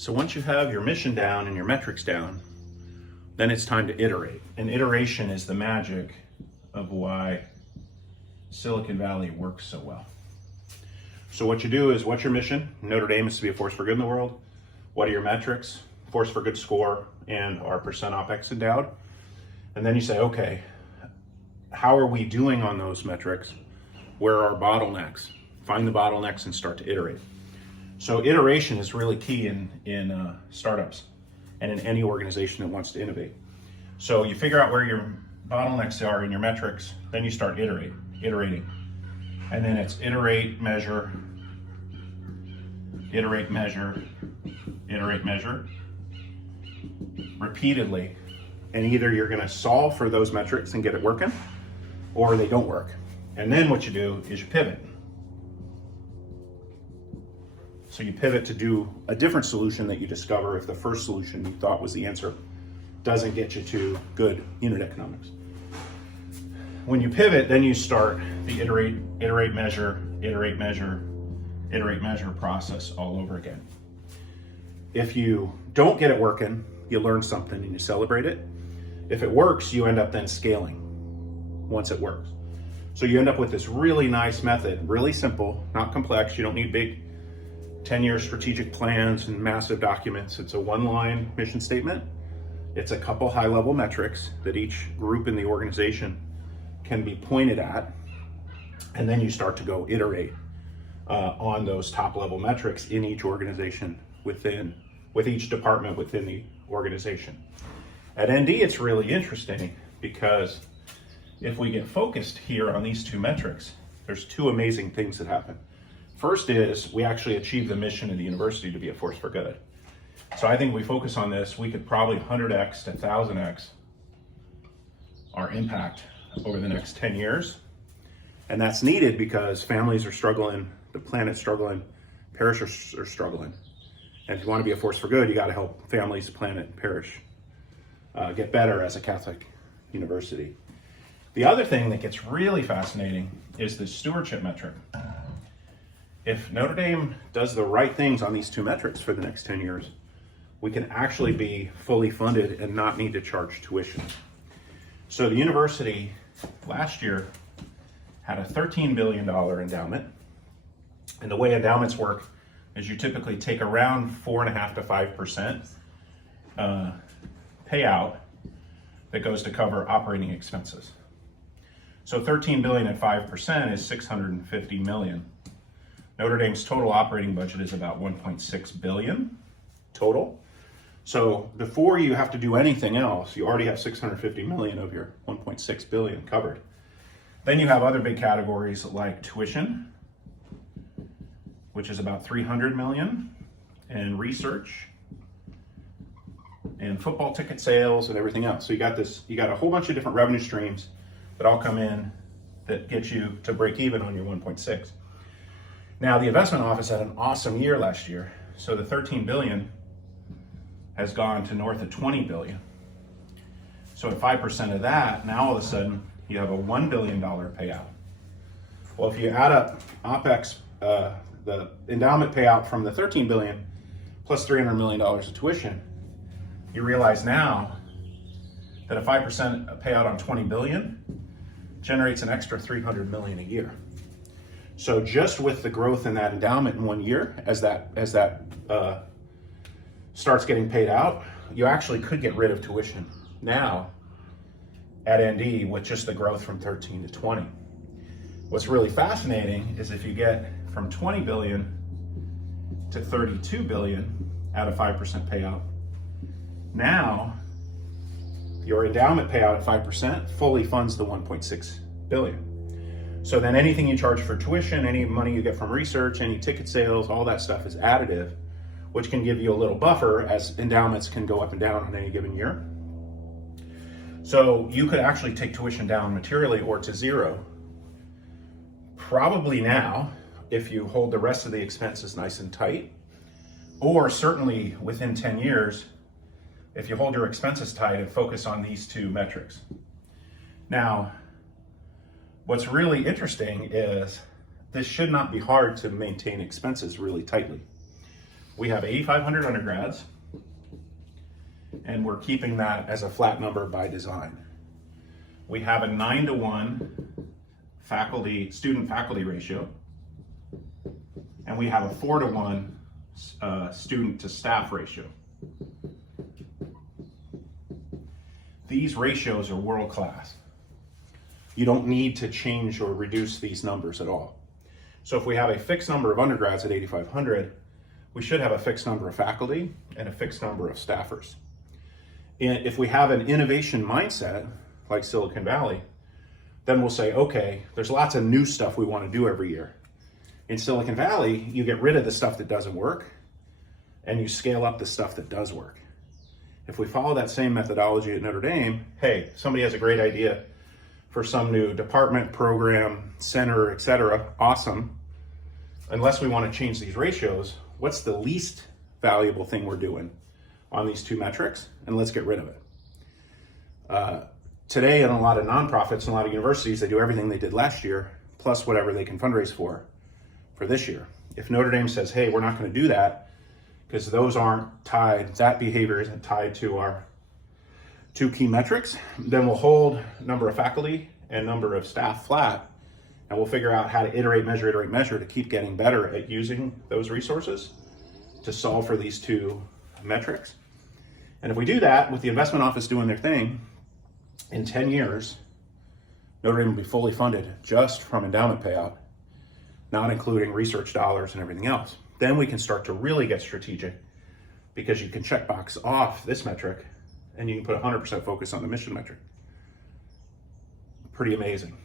So once you have your mission down and your metrics down, then it's time to iterate. And iteration is the magic of why Silicon Valley works so well. So what you do is, what's your mission? Notre Dame is to be a force for good in the world. What are your metrics? Force for good score and our percent OPEX endowed. And then you say, okay, how are we doing on those metrics? Where are our bottlenecks? Find the bottlenecks and start to iterate. So iteration is really key in startups and in any organization that wants to innovate. So you figure out where your bottlenecks are in your metrics, then you start iterating. And then it's iterate, measure, repeatedly. And either you're gonna solve for those metrics and get it working, or they don't work. And then what you do is you pivot. So you pivot to do a different solution that you discover if the first solution you thought was the answer doesn't get you to good unit economics. When you pivot, then you start the iterate, measure process all over again. If you don't get it working, you learn something and you celebrate it. If it works, you end up then scaling once it works. So you end up with this really nice method, really simple, not complex. You don't need big 10-year strategic plans and massive documents. It's a one-line mission statement. It's a couple high-level metrics that each group in the organization can be pointed at. And then you start to go iterate on those top-level metrics in each organization with each department within the organization. At ND, it's really interesting because if we get focused here on these two metrics, there's two amazing things that happen. First is we actually achieve the mission of the university to be a force for good. So I think we focus on this, we could probably 100x to 1000x our impact over the next 10 years. And that's needed because families are struggling, the planet's struggling, parishes are struggling. And if you want to be a force for good, you got to help families, planet, and parish get better as a Catholic university. The other thing that gets really fascinating is the stewardship metric. If Notre Dame does the right things on these two metrics for the next 10 years, we can actually be fully funded and not need to charge tuition. So the university last year had a $13 billion endowment. And the way endowments work is you typically take around 4.5% to 5% payout that goes to cover operating expenses. So 13 billion at 5% is 650 million. Notre Dame's total operating budget is about 1.6 billion total. So before you have to do anything else, you already have 650 million of your 1.6 billion covered. Then you have other big categories like tuition, which is about 300 million, and research, and football ticket sales, and everything else. So you got a whole bunch of different revenue streams that all come in that get you to break even on your 1.6. Now the investment office had an awesome year last year. So the 13 billion has gone to north of 20 billion. So at 5% of that, now all of a sudden you have a $1 billion payout. Well, if you add up OPEX, the endowment payout from the 13 billion plus $300 million of tuition, you realize now that a 5% payout on 20 billion generates an extra 300 million a year. So just with the growth in that endowment in 1 year, as that starts getting paid out, you actually could get rid of tuition now at ND with just the growth from 13 to 20. What's really fascinating is if you get from 20 billion to 32 billion at a 5% payout, now your endowment payout at 5% fully funds the 1.6 billion. So then anything you charge for tuition, any money you get from research, any ticket sales, all that stuff is additive, which can give you a little buffer as endowments can go up and down on any given year. So you could actually take tuition down materially or to zero, probably now, if you hold the rest of the expenses nice and tight, or certainly within 10 years, if you hold your expenses tight and focus on these two metrics. Now, what's really interesting is this should not be hard to maintain expenses really tightly. we have 8,500 undergrads, and we're keeping that as a flat number by design. We have a 9-to-1 student-faculty ratio, and we have a 4-to-1 student-to-staff ratio. These ratios are world-class. You don't need to change or reduce these numbers at all. So if we have a fixed number of undergrads at 8,500, we should have a fixed number of faculty and a fixed number of staffers. And if we have an innovation mindset, like Silicon Valley, then we'll say, okay, there's lots of new stuff we want to do every year. In Silicon Valley, you get rid of the stuff that doesn't work and you scale up the stuff that does work. If we follow that same methodology at Notre Dame, hey, somebody has a great idea for some new department, program, center, etc., awesome. Unless we want to change these ratios, what's the least valuable thing we're doing on these two metrics? And let's get rid of it. Today, in a lot of nonprofits and a lot of universities, they do everything they did last year, plus whatever they can fundraise for this year. If Notre Dame says, hey, we're not going to do that, because those aren't tied, that behavior isn't tied to our two key metrics, then we'll hold number of faculty and number of staff flat, and we'll figure out how to iterate, measure to keep getting better at using those resources to solve for these two metrics. And if we do that with the investment office doing their thing, in 10 years, Notre Dame will be fully funded just from endowment payout, not including research dollars and everything else. Then we can start to really get strategic, because you can checkbox off this metric and you can put 100% focus on the mission metric. Pretty amazing.